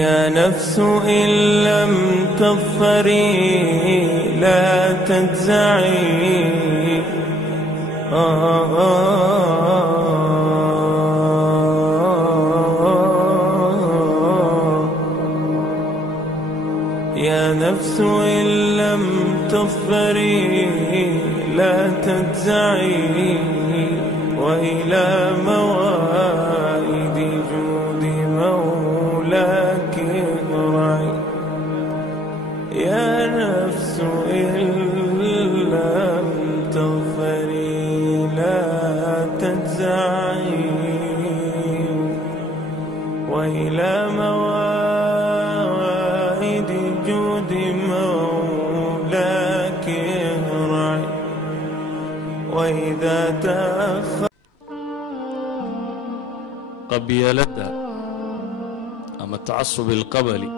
يا نفس إن لم تظفري لا تجزعي يا نفس إن لم تظفري لا تجزعي وإلى موائد جود مولاك ارجعي يا نفس إن لم تظفري لا تجزعي وإلى موائد جود مولاك ارجعي وإذا تأخر قبيلة أما التعصب القبلي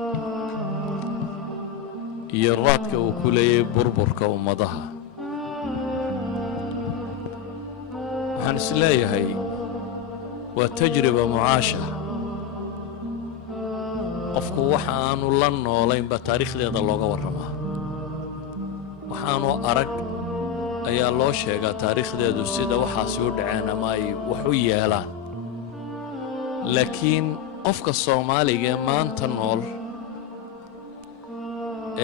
يراتك وكلي بربرك ومضها وحن سلايا هي وتجربة معاشة qofku waxaanu la noolayn ba taariikhdeeda looga warramaa waxaanu arag ayaa loo sheegaa taariikhdeedu sida waxaasi u dhaceen ama ay wax u yeelaan laakiin qofka Soomaaliga maanta nool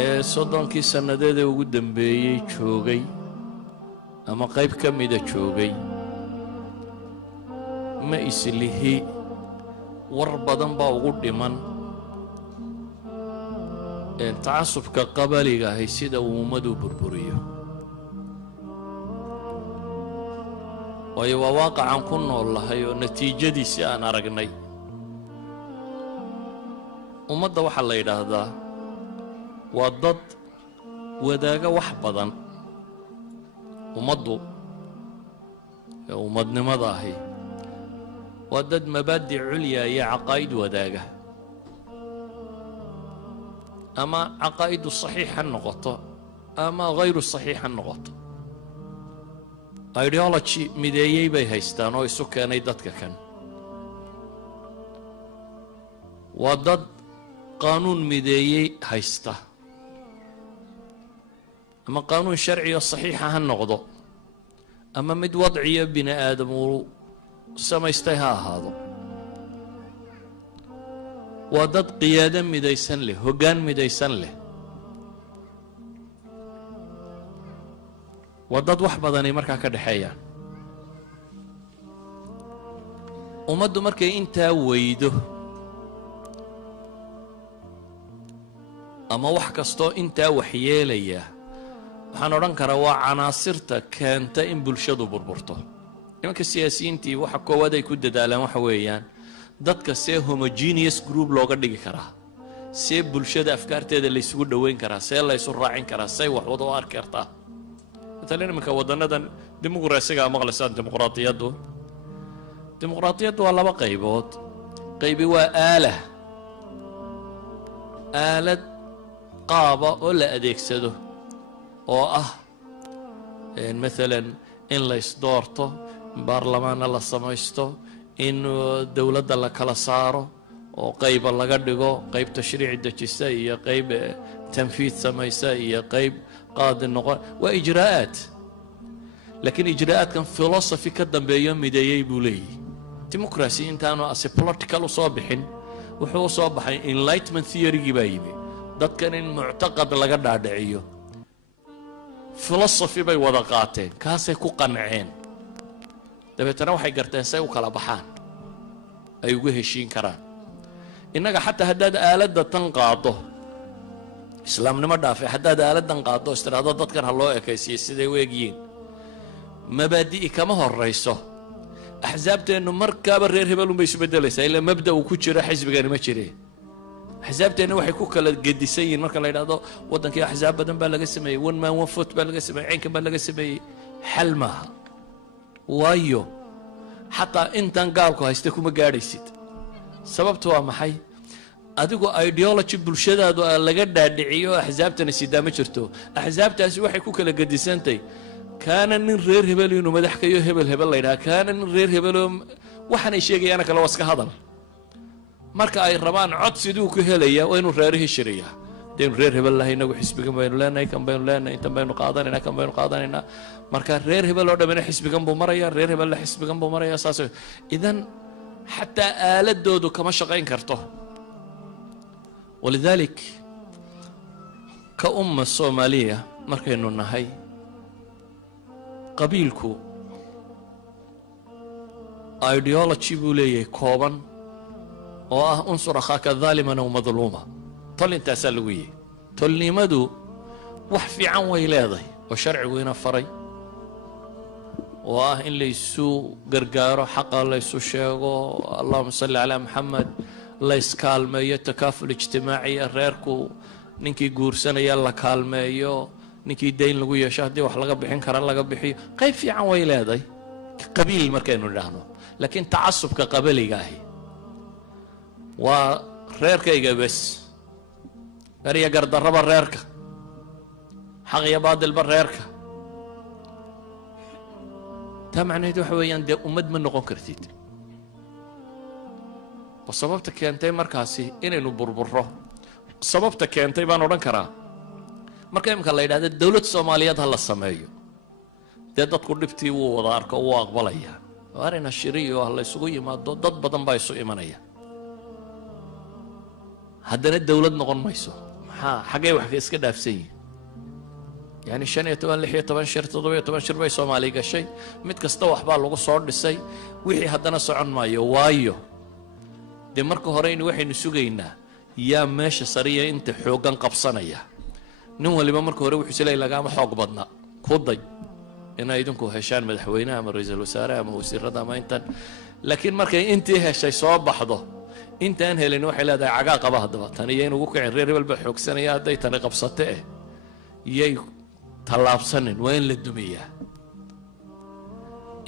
ee 30 sanadeed ugu dambeeyay joogay ama qayb ka mid ah joogay ma islihi war badan baa ugu dhiman تعصبك قبلي هي سيدا ومدو بربريو ويوا واقعا كنا والله هي نتيجة دي سيانا رقني ومدى وحا الله يدهدا وضد وداقا وحبضا ومدو ومدن مضاهي وضد مبادئ عليا يا عقايد وداقا أما عقائد الصحيحة النقطة أما غير الصحيحة النقطة ideology مدايي بي هايستان أو يسوكاني دادك كان وضد قانون مدايي هايستا أما قانون شرعي الصحيحة هالنقطة أما مد وضعية بنا آدم سميستيها هذا وضد قيادة مدايسان له هجان مدايسان له وضد وحبضاني مركا كدحيا ومدو مركا انت ويدو اما وحكستو انت وحياليا waxaan oran karaa waa canaasirta keenta in bulshadu burburto imanka siyaasiyiintii waxa koowaad ay ku dadaalaan waxa weeyaan dadka see homogeneous group looga dhigi karaa see bulshada afkaarteeda la isugu dhaweyn karaa see la isu raacin karaa say wax wada u arki kartaa مثلا imanka wadanadan dimuqraasiga maqlaysan dimuqraadiyadu waa laba qaybood qaybi waa aalad qaaba oo la adeegsado oo ah مثلا in la isdoorto baarlamaanka la samaysto in dawladda la kala saaro oo qayb laga dhigo qayb tashriici dajisa iyo qayb tanfiid samaysa iyo qayb qaadi noqon waa ijraa'at laakiin ijraa'atkan philosophy ka dambeeyo mideeyay buu leeyahay democracy intaanu as political soo bixin wuxuu soo baxay enlightenment theory baa yimi dadkan in mu'taqad laga dhaadhiciyo philosophy bay wada qaateen kaasay ku qanceen dabeetana waxay garteen say u kala baxaan ay ugu heshiin karaan innaga xataa haddaad aaladda tan qaado islaamnimo dhaafay haddaad aaladdan qaado istiraado dadkan ha loo ekaysiyo siday u egyihiin mabaadi'i kama horrayso axsaabteennu markaaba reer hebel unbay isu beddelaysaa ilaa mabda uu ku jiro xisbigani ma jire axsaabteenna waxay ku kala gedisan yihiin marka la yidhaahdo waddankii axsaab badan baa laga sameeyey one man one vote baa laga sameeyey ciinkan baa laga sameeyey xal maaha waayo xataa intan gaalku haysta kuma gaadhaysid sababtu waa maxay adigu ideology bulshadaadu laga dhaadhiciyo axsaabtana sidaa ma jirto axsaabtaasi waxay ku kala gedisantay kaana nin reer hebel inuu madax kayo hebel hebel la yidhaha kaana nin reer hebel waxaanay sheegayaana kale waa iska hadal marka ay rabaan cod siduu ku helaya waa inuu reerihii shiriyaa hadaynu reer hebel lahay inagu xisbigan baynu leenahay kan baynu leenahay intan baynu qaadanaynaa kan baynu qaadanaynaa marka reer hebel oo dhamina xisbigan buu marayaa reer hebella xisbigan buu marayaa saas idan xataa aaladoodu kama shaqayn karto walidalik ka umma soomaaliya markaynu nahay qabiilku ideology buu leeyahay kooban oo ah unsur akhaaka dhaaliman aw madluuma tol intaasaa lagu yihi tolnimadu wax fiican way leedahay oo sharcigu ina faray oo ah in laysu gargaaro xaqa laysu sheego allahuma salli calaa maxamed layskaalmeeyo takaaful ijtimaaciya reerku ninkii guursanaya la kaalmeeyo ninkii dayn lagu yeesho haddii wax laga bixin kara laga bixiyo qayb fiican way leedahay qabiil markaynu idhaahno laakiin tacasubka qabaliga ahi waa reerkayga bes gariya gardarraba reerka xaq iyo baadilba reerka taa macnaheed waxa weeyaan dee ummad ma noqon kartid oo sababta keentay markaasi inaynu burburro sababta keentay baan odhan karaa marka imika la yidhahda dowlad soomaaliyeed ha la sameeyo dee dadku dhibtii wuu wada arko wuu aqbalaya oo arrin ashiriyo ah la isugu yimaado dad badan baa isu imanaya haddana dowlad noqon mayso maxaa xaggee wax iska dhaafsan yihin yani 15 16 shir 17 shir bay Soomaali gashay mid kasta waxbaa lagu soo dhisay wixii haddana socon maayo waayo de marka hore in waxaynu sugaynaa yaa meesha sariya inta xoogan qabsanaya nin waliba marka hore wuxuu silay lagama xoog badna ku day inay idinku heshaan madaxweynaha ama ra'iisul wasaaraha ama wasiirada ama intan laakiin markay intii heshay soo baxdo intaan helin waxay leedahay cagaa qaba hadaba tan iyo inuu ku kicin reer walba xoogsanaya haday tan qabsatay yay talaabsanin waa in la dumiyaa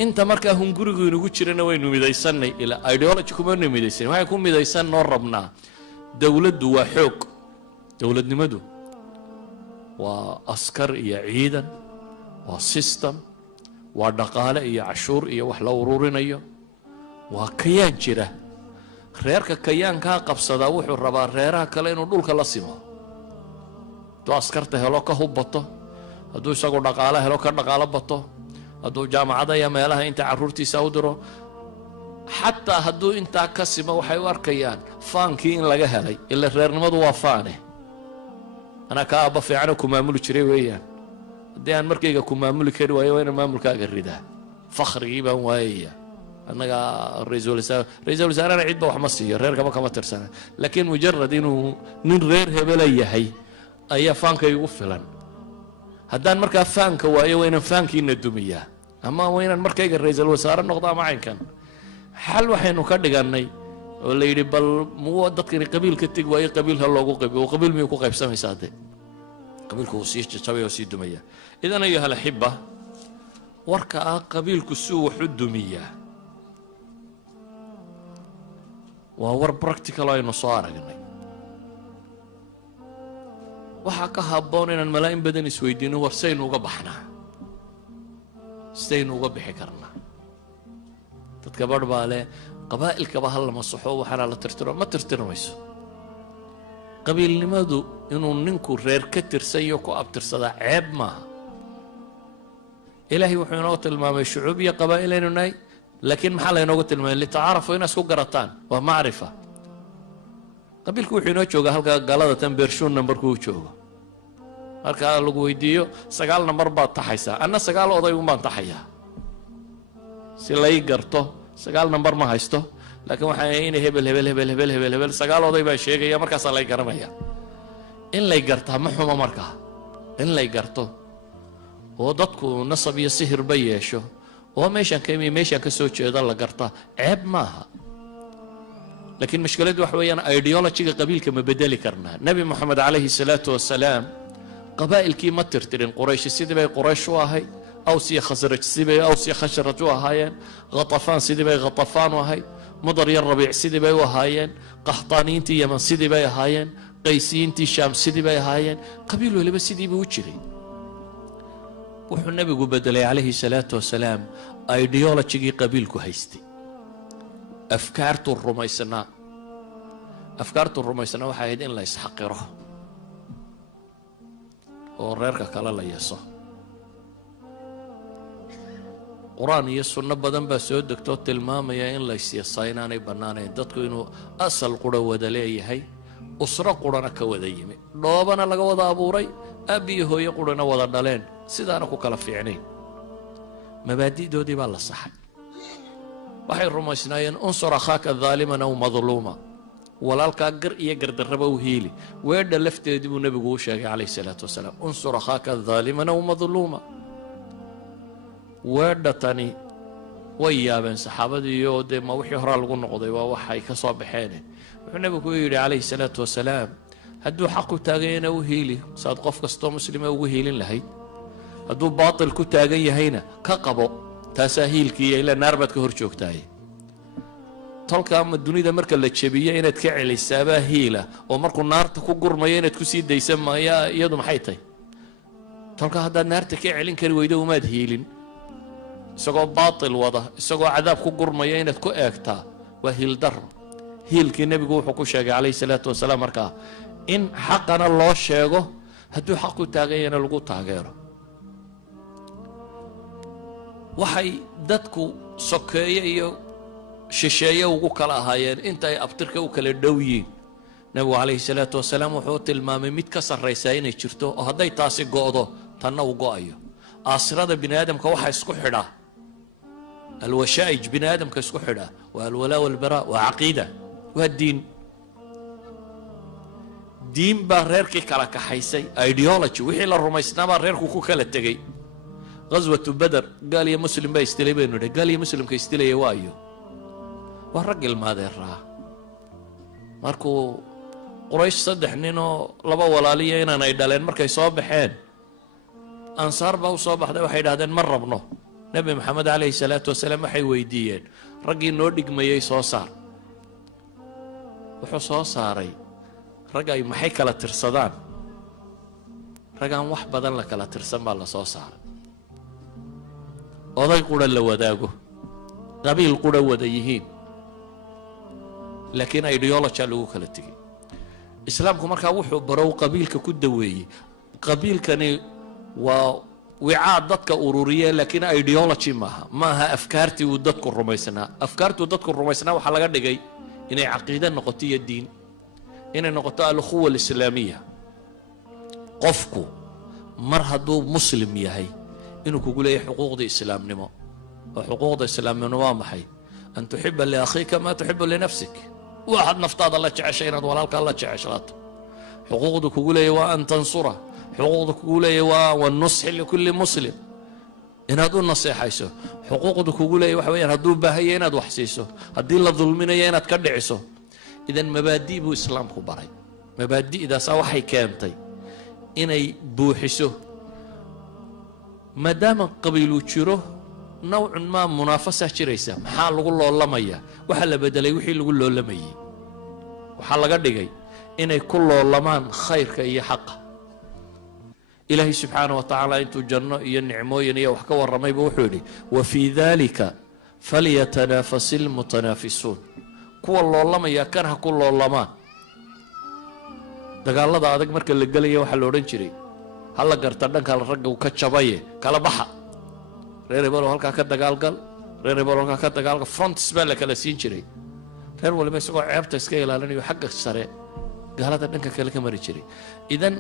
inta markaa hungurigu inagu jirana waynu midaysanay ila ideology kuma midaysan waxay ku midaysan noo rabnaa dawladdu waa xoog dawladnimadu waa askar iyo ciidan waa system waa dhaqaale iyo cashuur iyo wax la ururinayo waa kayaan jira reerka kayaanka qabsada wuxuu rabaa reeraha kale inuu dhulka la simo doo askarta helo ka hubato hadduu isagu dhaqaale helo ka dhaqaale bato hadduu jaamacada iyo meelaha inta caruurtiisa u diro xataa hadduu intaa ka simo waxay u arkayaan faankii in laga helay ila reernimadu waa faane ana ka aba fiicana ku maamuli jiray weeyaan haddii aan markayga ku maamuli kari waayo waa inaan maamulkaaga ridaa fakhrigii baan waayaya annaga ra'iisul wasaarana cidba wax ma siiyo reerkaba kama tirsana laakiin mujarrad inuu nin reer hebela yahay ayaa faanka igu filan haddaan markaa faanka waayo waa inaan faankiina dumiyaa ama waa inaan markayga ra'iisul wasaare noqdo ama caynkan xal waxaynu ka dhigannay oo la yidhi bal muu dadkani qabiilka teg waayo qabiilka loogu qaybiyo oo qabiil miyuu ku qaybsamaysaa hadde qabiilku wuu sii jajabay oo sii dumaya idan ayuha alaxiba warka ah qabiilku si wax u dumiyaa waa war practical aynu soo aragnay waxaa ka habboon inaan malaa'in badan isweydiino war saynu uga baxnaa saynu uga bixi karnaa dadka badh baa leh qabaa'ilkaba ha la masaxo waxaana la tirtiro ma tirtirmayso qabiilnimadu inuu ninku reer ka tirsayo ku abtirsadaa ceeb maaha ilaahay wuxuu inoo tilmaamay shucuub iyo qabaa'il aynu nahay laakiin maxaa laynooga tilmaamay litacaarafu inaa isku garataan waa macrifa qabiilku wuxuu inoo joogaa halka galada tan beershuun nambarkuu joogo markaa lagu weydiiyo 9 nambar baad taxaysaa anna 9 oday un baan taxayaa si lay garto 9 nambar ma haysto laakiin waxaa inay hebel 9 oday baa sheegaya markaas lay garanaya in lay gartaa ma xumo markaa in lay garto oo dadku nasab iyo sihir ba yeesho oo meeshan ka soo jeeda la gartaa ceeb maaha laakiin mushkiladu waxa weeyaan ideology-ga qabiilka ma bedeli karnaa nabi maxamed calayhi salaatu wasalaam qabaa'ilkii ma tirtirin quraysh sidii bay quraysh u ahayd aws iyo khasraj sidii bay aws iyo khasraj u ahaayeen ghatafaan sidii bay ghatafaan u ahayd mudar iyo rabiic sidii bay u ahaayeen qaxtaaniintii yaman sidii bay ahaayeen qaysiyiintii shaam sidii bay ahaayeen qabiil waliba sidii buu u jiray wuxuu nabigu bedelay calayhi salaatu wasalaam ideology-gii qabiilku haystay afkaartu rumaysnaa afkaartu rumaysna waxay ahayd in la isxaqiro oo reerka kale la yeeso. quraan iyo sunno badan baa soo degtoo tilmaamaya in la isyeesaa inaanay bannaanayn, dadku inuu asal qura wada leeyahay, usro qurana ka wada yimi, dhoobana laga wada abuuray, aab iyo hooyo qurana wada dhaleen, sidaana ku kala fiicnayn. mabaadi'doodii baa la saxay. waxay rumaysnaayeen unsur akhaaka daaliman aw madluuma, walaalkaa gar iyo gardarraba u hiili. weedha lafteedii buu nebigu u sheegay calayhi salaatu wasalaam, unsur akhaaka daaliman aw madluuma. weedha tani way yaabeen saxaabadii, iyo dee ma wixii horaa lagu noqday, waa waxay ka soo baxeene. wuxuu nebigu yidhi calayhi salaatu wasalaam, hadduu xaq ku taaganyana u hiili saad qof kastoo muslima ugu hiilin lahayd, hadduu baatil ku taagan yahayna ka qabo, taasaa hiilkiiya, ilaa naar baad ka hor joogtaaye. tolka ama dunida marka la jebiyo inaad ka celisaabaa hiila, oo markuu naarta ku gurmayo inaad ku sii daysan maayaa iyadu maxay tahay? tolka haddaad naarta ka celin kari weydo umaad hiilin. isagoo baatil wada, isagoo cadaab ku gurmaya inaad ku eegtaa waa hiil darro. hiilkii nebigu wuxuu ku sheegay calayhi salaatu wasalaam markaa in xaqana loo sheego, hadduu xaq ku taaganyana lagu taageero. waxay dadku sokeeye iyo shisheeye ugu kala ahaayeen inta ay abtirka u kala dhow yihiin. nebigu calayhi salaatu wasalaam wuxuu tilmaamay mid ka sarraysaa inay jirto, oo hadday taasi go'do tanna uu go'ayo. aasirada bini aadamka waxaa isku xidhaa, alwashaa'ij bini aadamka isku xidhaa waa alwalaa walbaraa, waa caqiida, waa diin. diin baa reerkii kala kaxaysay, ideology, wixii la rumaysnaabaa reerku ku kala tegey. ghaswatu bader, gaal iyo muslim baa isdilay baynu nidhi. gaal iyo muslimka isdilaya waayo? waa rag ilmaadeeraa. markuu quraysh 3 ninoo 2 walaaliya inaanay dhaleen markay soo baxeen, ansaar baa u soo baxday, waxay idhahdeen ma rabno. nebi maxamed calayhi salaatu wasalaam waxay weydiiyeen, raggii noo dhigmayey soo saar. wuxuu soo saaray rag ay maxay kala tirsadaan, raggaan wax badan la kala tirsan baa la soo saaray. oday qura la wadaago, qabiil qura wada yihiin, laakiin ideology lagu kala tegay. islaamku markaa wuxuu barow qabiilka ku daweeyey. qabiilkani waa wicaad dadka ururiye, laakiin ideology maaha afkaartii uu dadku rumaysnaa. afkaartuu dadku rumaysnaa waxaa laga dhigay inay caqiide noqoto iyo diin, inay noqoto alukhuwa alislaamiya. qofku mar hadduu muslim yahay inuu kugu leeyahay xuquuqda islaamnimo. oo xuquuqda islaamnimo waa maxay? an tuxiba liakhiika maa tuxibu linafsik. waxaad naftaada la jeceshay inaad walaalkaa la jeceshaato. xuquuqda kugu leeyahay waa an tansura. xuquuqda kugu leeyahay waa wanusxi likulli muslim, inaad u naseexayso. xuquuqda kugu leeyahay waxa weeyaan hadduu baahaya inaad wax siiso, haddii la dulminayo inaad ka dhiciso. idan mabaadi' buu islaamku baray. mabaadi'daasaa waxay keentay inay buuxiso. maadaama qabiiluu jiro, nawcun maa munaafasaa jiraysa. maxaa lagu loolamaya? waxaa la bedelay wixii lagu loolamayey. waxaa laga dhigay inay ku loolamaan khayrka iyo xaqa. ilaahay subxaanaه wa tacaala intuu janno iyo nicmooyin iyo wax ka warramayba wuxuu yidhi, wafii dalika falyatanafasi lmutanaafisuun. kuwa loolamaya kan ha ku loolamaan. dagaalada adag marka la gelaya waxaa la odhan jiray, hala garta dhanka ragga uu ka jabaye kala baxa. reer hebelo halkaa ka dagaalgal, reer hebelo halkaa ka dagaalgal. fronts baa la kala siin jiray. reer waliba isagoo ceebta iska ilaalinayo xagga sare gaalada dhanka kale ka mari jiray. idan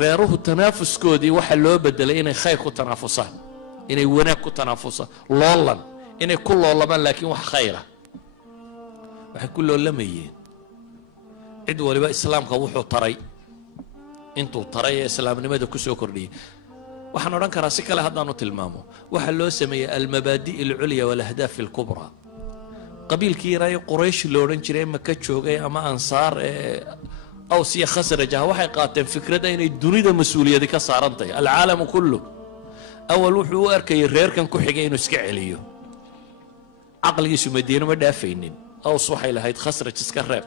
reeruhu tanaafuskoodii waxaa loo bedelay inay khayr ku tanaafusaan, inay wanaag ku tanaafusaan, loolan inay ku loolamaan, laakiin wax khayra. waxay ku loolamayeen cid waliba islaamka wuxuu taray, intuu taray ee islaamnimada ku soo kordhiyey. waxaan odhan karaa si kale haddaanu tilmaamo, waxaa loo sameeyey almabaadi' alculya walahdaaf alkubraa. qabiilkii yaraayo quraysh lo odhan jiray maka joogay ama ansaar ee aws iyo khasraj ah, waxay qaateen fikradda inay dunida mas-uuliyadi ka saaran tahay, alcaalamu kullu. awal wuxuu u arkayay reerkan ku xigay inuu iska celiyo. caqligiisu madiino ma dhaafaynin. aws waxay lahayd khasraj iska reeb,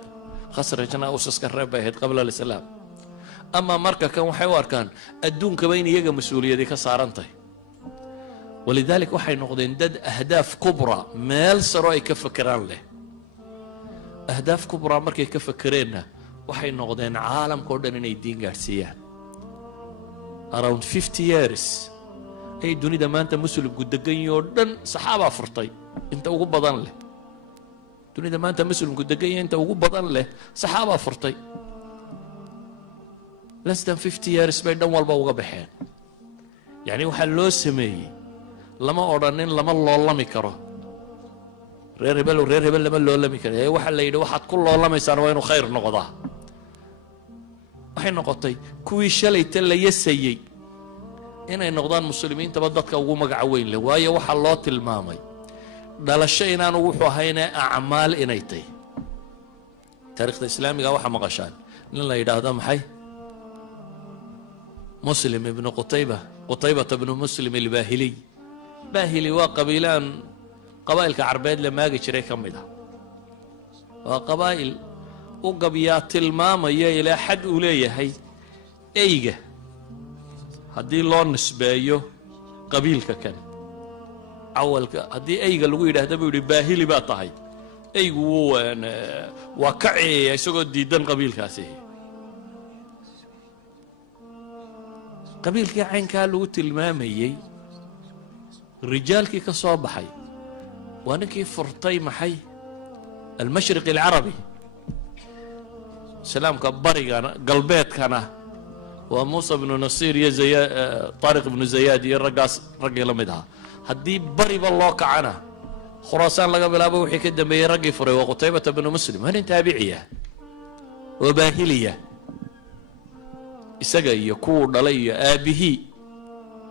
khasrajna aws iska reeb bay ahayd qabla alislaam. ama marka kan waxay u arkaan adduunkaba in iyaga mas-uuliyadi ka saaran tahay. walidaalika waxay noqdeen dad ahdaaf kubra, meel saro ay ka fakeraan leh. ahdaaf kubraa markay ka fakereenna waxay noqdeen caalamka oo dhan inay diin gaadhsiiyaan. around 50 years ay dunida maanta muslimku degan yihiin oo dhan saxaabaa furtay inta ugu badan leh. dunida maanta muslimku degan yahay inta ugu badan leh saxaabaa furtay. less than 50 years bay dhan walba uga baxeen. yacni waxaa loo sameeyey lama odhanin lama loolami karo reer hebel lama loolami karo. waxaa la yidhi waxaad ku loolamaysaan waa inuu khayr noqdaa. waxay noqotay kuwii shalayta la yasayey inay noqdaan muslimiintaba dadka ugu magaca weyn leh, waayo waxaa loo tilmaamay dhalasho inaanu wuxuu ahayne acmaal inay tahy. taarikhda islaamiga waxaa maqashaan nin la yidhaahdo maxay muslim ibnu qutaybata ibnu muslim albaahiliy. baahili waa qabiilaan qabaa'ilka carbeed la maagi jiray ka mid ah. waa qabaa'il u gabyaa tilmaamaya ilaa xad uu leeyahay eyga haddii loo nisbeeyo qabiilka kan awalka haddii eyga lagu yidhaahda buu yidhi baahili baa tahay, eygu waa ka ceeya isagoo diidan qabiilkaasi. qabiilkii caynkaa lagu tilmaamayey rijaalkii ka soo baxay waa ninkii furtay maxay almashriq alcarabi. islaamka barigana galbeedkana waa muusa bnu nasiir iyo taariq ibnu zayaad iyo raggaas raggii la mid ahaa. haddii bariba loo kacana khuraasaan laga bilaabo wixii ka dambeeyey raggii furay waa qutaybata bnu muslim. waa nin taabiciya oo baahiliya, isaga iyo kuwuu dhalay iyo aabihii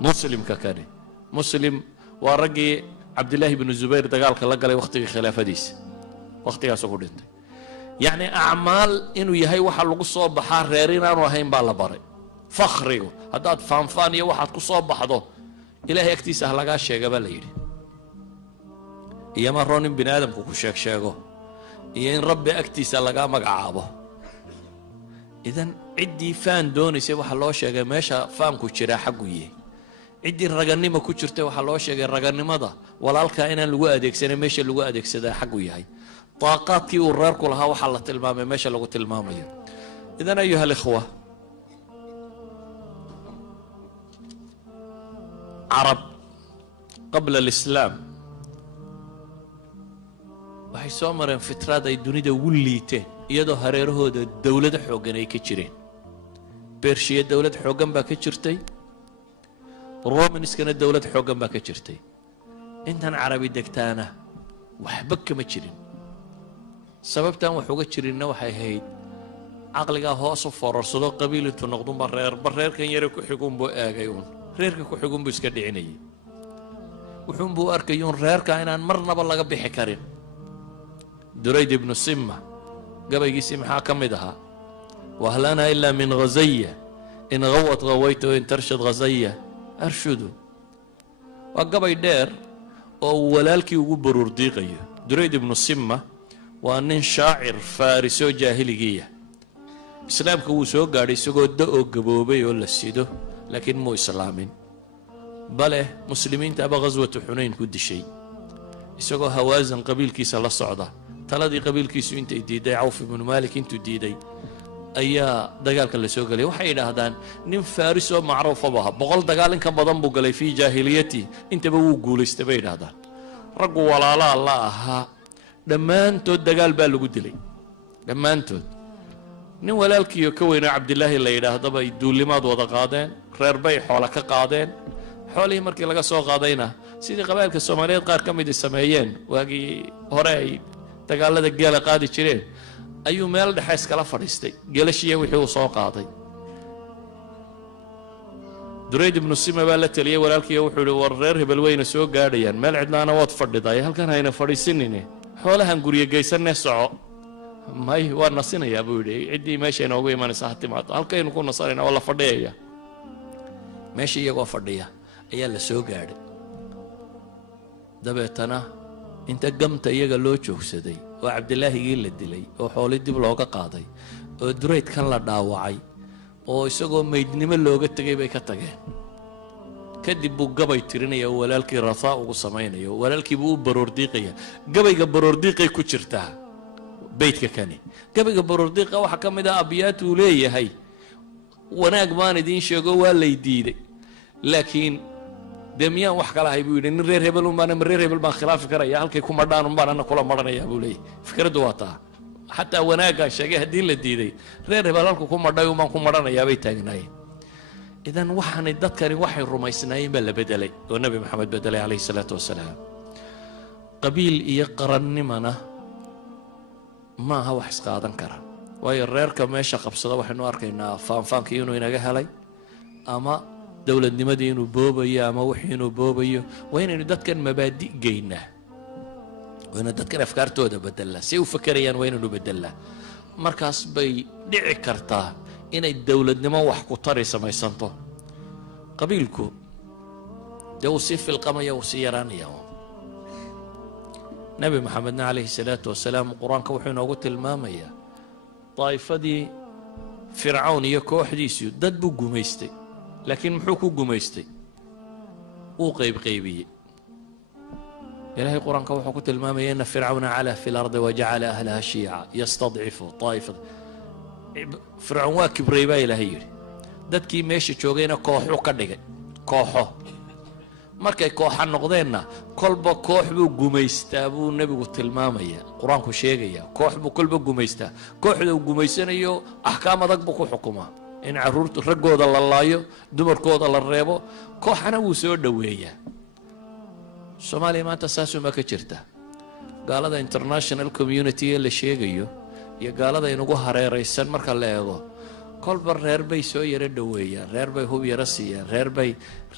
muslimka kani. muslim waa raggii cabdillaahi bnu zubayr dagaalka la galay wakhtigii khilaafadiisa, wakhtigaasuu ku dhintay. yacni acmaal inuu yahay waxa lagu soo baxaa reer inaanu ahayn baa la baray. fakhrigu haddaad faanfaan iyo waxaad ku soo baxdo ilaahay agtiisa ha lagaa sheega baa la yidhi. iyo ma roon in bini aadamku ku sheego iyo in rabbi agtiisa lagaa magacaabo. idan ciddii faan doonaysay waxaa loo sheegay meesha faanku jiraa xaggu yahay. ciddii raganimo ku jirtay waxaa loo sheegay raganimada walaalkaa inaan lagu adeegsanin meesha lagu adeegsadaa xaggu yahay. طاقاتكي وراركو لها وحلة المامي ماشا لغو تلمامي. إذن أيها الإخوة عرب قبل الإسلام waxay soo mareen fitraad ay dunida ugu liiteen iyadoo hareerahooda dawlad xooggan ay ka jireen. bershiya dawlad xooggan baa ka jirtay, romanskana dawlad xooggan baa ka jirtay. intan carabi degtaana waxba kama jirin. sababtan wax uga jirinna waxay ahayd caqligaa hoos u fororsado qabiil intuu noqdunba reerkan yare ku xigunbuu eegay uun reerka ku xigunbuu iska dhicinayay. wuxuunbuu arkay uun reerka inaan marnaba laga bixi karin. durayd ibnu simma gabaygiisii maxaa ka mid ahaa wahlana ilaa min ghazaya in gawad gawayto in tarshad ghazaya arshudu. waa gabay dheer oo uu walaalkii ugu baruur diiqayo. durayd ibnu simma waa nin shaacir faarisoo jaahiligiiya. islaamka wuu soo gaadhay isagoo da-oo gaboobay oo la sido, laakiin muu islaamin. bale muslimiinta aba ghaswatu xunayn ku dishay isagoo hawaasan qabiilkiisa la socda. taladii qabiilkiisu intay diiday cawf ibnu maalik intuu diiday ayaa dagaalka la soo galay. waxay yidhaahdaan nin faaris oo macruufaba aha 100 dagaal in ka badan buu galay fii jaahiliyati, intaba wuu guulaystay bay yidhahdaan. raggu walaalaa la ahaa dhammaantood dagaal baa lagu dilay dhammaantood. nin walaalkiiyo ka weynaa cabdilaahi la yidhaahdo bay duulimaad wada qaadeen, reer bay xoola ka qaadeen. xoolihii markii laga soo qaadayna sidii qabaa'ilka soomaaliyeed qaar ka mid sameeyeen waagii hore ay dagaalada geela qaadi jireen ayuu meel dhexe iskala fadhiistay geelashiiya wixii uu soo qaaday. durayd ibnu sima baa la taliyey walaalkiiyo wuxuu yihi war reer hebel weyna soo gaadhayaan, meel cidlaana waad fadhiday, halkan hayna fadhiisinine xoolahan guryo geysanee soco. may waa nasinayaa buu yidhi, ciddii meesha inoogu imanaysa ha timaado, halkaynu ku nasanayna waa la fadhiyaya. meesha iyagoo fadhiya ayaa la soo gaadhay. dabeetana inta gamta iyaga loo joogsaday oo cabdilaahigii la dilay oo xoolii dib looga qaaday oo durayd kan la dhaawacay oo isagoo maydnimo looga tegay bay ka tageen. kadib buu gabay tirinaya oo walaalkii rathaa ugu samaynayo, walaalkii buu u baroor diiqaya. gabayga baroor diiqay ku jirtaa beytka kani gabayga baroordiiqa waxaa ka mid ah abyaat uu leeyahay wanaag baan idiin sheego waa lay diiday laakiin dee miyaan wax kala ahay buu yidhi nin reer hebel unbaana ma reer hebel baan khilaafi karaya halkay ku madhaan unbaan ana kula madhanayaa buu leeyahy fikraddu waa taa xataa wanaaggaan sheegay haddii la diiday reer hebel halku ku madhay unbaan ku madhanayaa bay taagnaayeen idan waxaanay dadkani waxay rumaysnaayeen baa la bedelay oo nebi maxamed bedelay calayhi salaatu wasalaam qabiil iyo qarannimana ma aha wax isqaadan kara waayo reerka meesha qabsada waxaynu arkaynaa faanfaankii inuu inaga helay ama dowladnimadii inuu boobayo ama wixii inuu boobayo waa inaynu dadkan mabaadi' geynaa waa inaynu dadkan afkaartooda bedelnaa si u fakerayaan waa inaynu bedelnaa markaas bay dhici kartaa inay dowladnimo wax ku tari samaysanto qabiilku dee uu sii filqamaya uu sii yaraanaya nebi maxamedna calayhi salaatu wasalaam qur-aanka wuxuu inoogu tilmaamayaa daa'ifadii fircawn iyo kooxdiisu dad buu gumaystay laakiin muxuu ku gumaystay wuu qaybqaybiyey ilaahay qur-aanka wuxuu ku tilmaamaya ina fircawna calaa fi lardi wajacala ahlaha shiica yastadcifu daa'ifada fircawn waa kibray baa ilaahay yidhi dadkii meesha joogayna kooxuu ka dhigay kooxo markay kooxa noqdeenna kolba koox buu gumaystaa buu nebigu tilmaamaya qur-aanku sheegaya koox buu kolba gumaystaa kooxda uu gumaysanayo axkaam adag buu ku xukumaa in carruurta raggooda la laayo dumarkooda la reebo kooxana wuu soo dhoweeyaa soomaaliya maanta saasumaa ka jirta gaalada international community ee la sheegayo iyo gaalada inugu hareeraysan marka la eego kolba reer bay soo yaro dhoweeyaan reer bay hub yaro siiyaan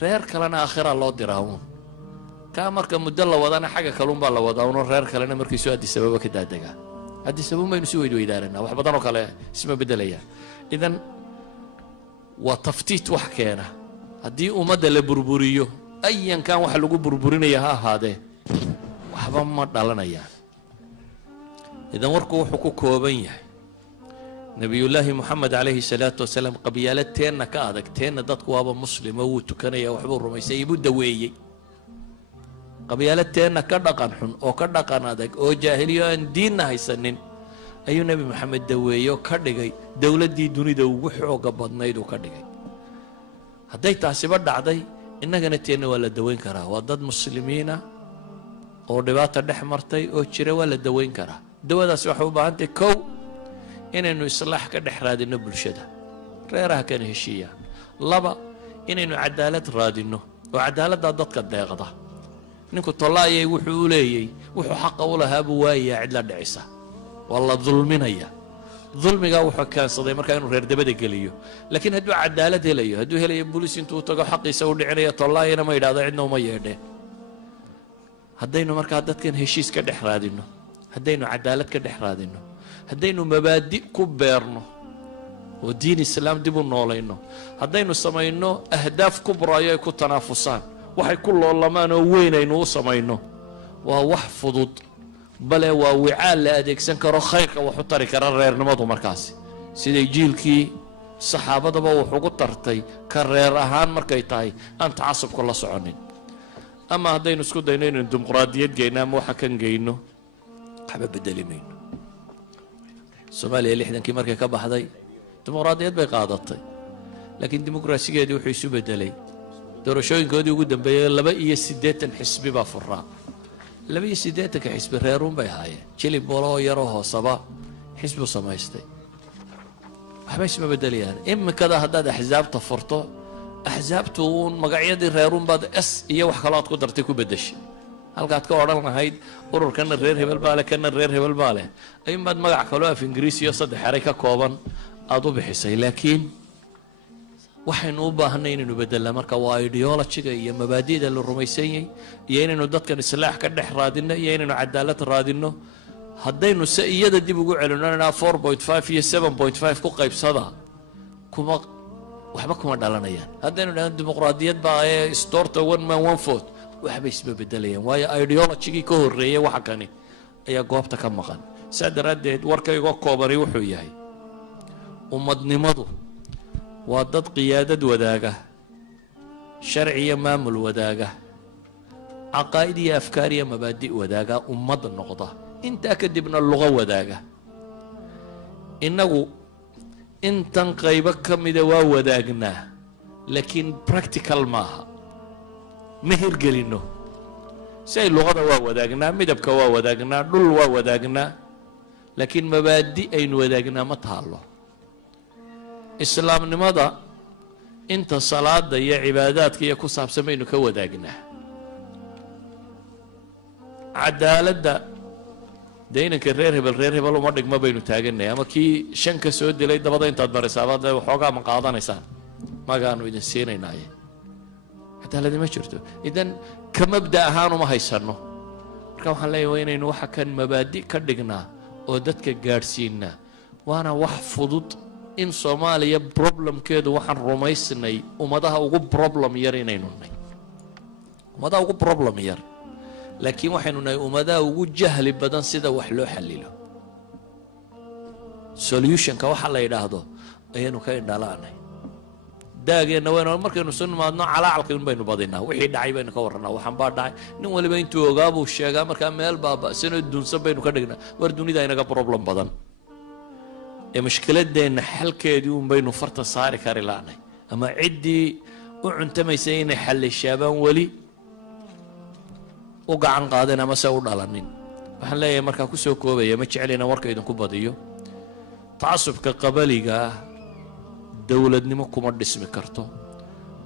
reer kalena aakhira loo diraa uun kaa marka muddo la wadana xagga kalunbaa la wadaa uno reer kalena markiisuu addisababa ka daadegaa addisababa baynu si weydweydaaranaa wax badan oo kale isma beddelayaan idan waa taftiit wax keena haddii ummadda la burburiyo ayankan waxa lagu burburinaya ha ahaadee waxba ma dhalanayaan idan warku wuxuu ku kooban yahay nabiyullaahi moxamed calayhi salaatu wasalaam qabyaalo teenna ka adag teenna dadku waaba muslimo wuu tukanaya waxbuu rumaysay buu daweeyey qabyaalo teenna ka dhaqan xun oo ka dhaqan adag oo jaahiliyo aan diinna haysanin ayuu nebi maxamed daweeyey oo ka dhigay dowladdii dunida ugu xooga badnayd uu ka dhigay hadday taasiba dhacday innagana teenna waa la daweyn karaa waa dad muslimiina oo dhibaata dhex martay oo jira waa la daweyn karaa dawadaasi waxay u baahan tahay kow inaynu islaax ka dhex raadinno bulshada reeraha kana heshiiyaan laba inaynu cadaalad raadinno oo cadaaladdaa dadka deeqda ninku tollaayay wuxuu u leeyey wuxuu xaqa u lahaa buu waayayaa cid la dhicisa waa la dulminaya dulmigaa wuxuu keensaday markaa inuu reer dabada geliyo laakiin hadduu cadaalad helayo hadduu helayo bolis intuu tago xaqiisa u dhicinayo tollaayana ma yidhahdo cidna uma yeedheen haddaynu markaa dadkan heshiis ka dhex raadinno haddaynu cadaalad ka dhex raadinno haddaynu mabaadi' ku beerno oo diin islaam dib u noolayno haddaynu samayno ahdaaf kubraayo ay ku tanaafusaan waxay ku loolamaan oo weyn aynu u samayno waa wax fudud bale waa wicaal la adeegsan karo khayrka wax u tari kara reernimadu markaasi siday jiilkii saxaabadaba wax ugu tartay ka reer ahaan markay tahay aan tacasubka la soconin ama haddaynu isku dayno inaynu dimuqraadiyad geyno ama waxa kan geyno waxba bedeli mayno soomaaliya 60kii markay ka baxday dimuqraadiyad bay qaadatay laakiin dimuqraasigeedii wuxuu isu bedelay doorashooyinkoodii ugu dambeeyey 82 xisbi baa furaa 82 xisbi reeruun bay ahaayeen jilib boloo yaroo hoosaba xisbu samaystay waxba isma bedelayaan imikada haddaad axsaabta furto axsaabtu uun magacyadii reeruun baad s iyo wax kaloo aad ku dartay ku bedeshay halkaad ka odhan lahayd ururkana reer hebel baa leh kana reer hebel baa leh ayuunbaad magac kaloo af ingiriisi iyo 3 eray ka kooban aad u bixisay laakiin waxaynu u baahanay inaynu bedelnaa marka waa ideologiga iyo mabaadi'da la rumaysanyay iyo inaynu dadkan islaax ka dhex raadinno iyo inaynu cadaalad raadinno haddaynu se iyada dib ugu celinonanaa 4.5 iyo 7.5 ku qaybsada waxba kuma dhalanayaan haddaynu dhahan dimuqraadiyad baa ee istoorta 1 man 1 vote waxba isma bedelayaan waayo ideologigii ka horreeyay waxa kani ayaa goobta ka maqan saa daraaddeed warkayga koobani wuxuu yahay ummadnimadu waa dad qiyaadad wadaaga sharci iyo maamul wadaaga caqaa'id iyo afkaar iyo mabaadi' wadaaga ummad noqda intaa kadibna luqo wadaaga innagu intan qaybo ka mida waa wadaagnaa laakiin practical maaha ma hirgelinno si ay luqada waa wadaagnaa midabka waa wadaagnaa dhul waa wadaagnaa laakiin mabaadi aynu wadaagnaa ma taalo islaamnimada inta salaada iyo cibaadaadka iyo ku saabsan baynu ka wadaagnaa cadaaladda dee inanka reer hebel uma dhigma baynu taaganay ama kii shan ka soo dilay dabada intaad marisaabad waxoogaa ma qaadanaysaan magaanu idin siinaynaaye cadaaladi ma jirto idan ka mabda ahaan uma haysanno marka waxaan leeyahay waa inaynu waxa kan mabaadi ka dhignaa oo dadka gaadhsiinaa waana wax fudud in soomaaliya problemkeedu waxaan rumaysnay ummadaha ugu problem yar inaynu nahay ummadaha ugu problem yar laakiin waxaynu nahay ummadaha ugu jahli badan sida wax loo xallilo solutionka waxa la yidhaahdo ayaynu ka indhalaanay daageenna waynu markaynu soo nimaadno calaacalka in baynu badinaa wixii dhacay baynu ka warranaa waxaan baa dhacay nin waliba intuu ogaa buu sheegaa markaa meel baaba'sanoo dunsan baynu ka dhignaa war dunida inaga problem badan ee mushkiladeenna xalkeedii un baynu farta saari kari laanay ama ciddii u cuntamaysay inay xallishaabaan weli u gacan qaadeen ama se u dhalanin waxaan leeyahay markaa ku soo koobaya ma jeclayna warka idinku badiyo tacasubka qabaliga ah dowladnimo kuma dhismi karto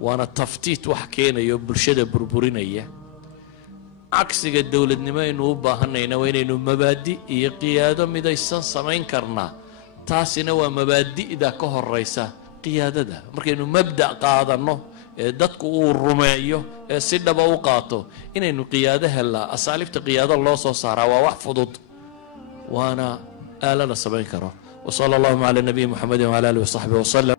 waana taftiit wax keenayo bulshada burburinaya cagsiga dowladnimo aynu u baahanayna waa inaynu mabaadi iyo qiyaado midaysan samayn karnaa taasina waa mabaadi'da ka horaysa qiyaadada markaynu mabda qaadanno ee dadku uu rumeeyo ee si dhaba u qaato inaynu qiyaado helnaa asaaliibta qiyaado loo soo saaraa waa wax fudud waana aalana samayn karo وصلى الله على النبي محمد وعلى آله وصحبه وسلم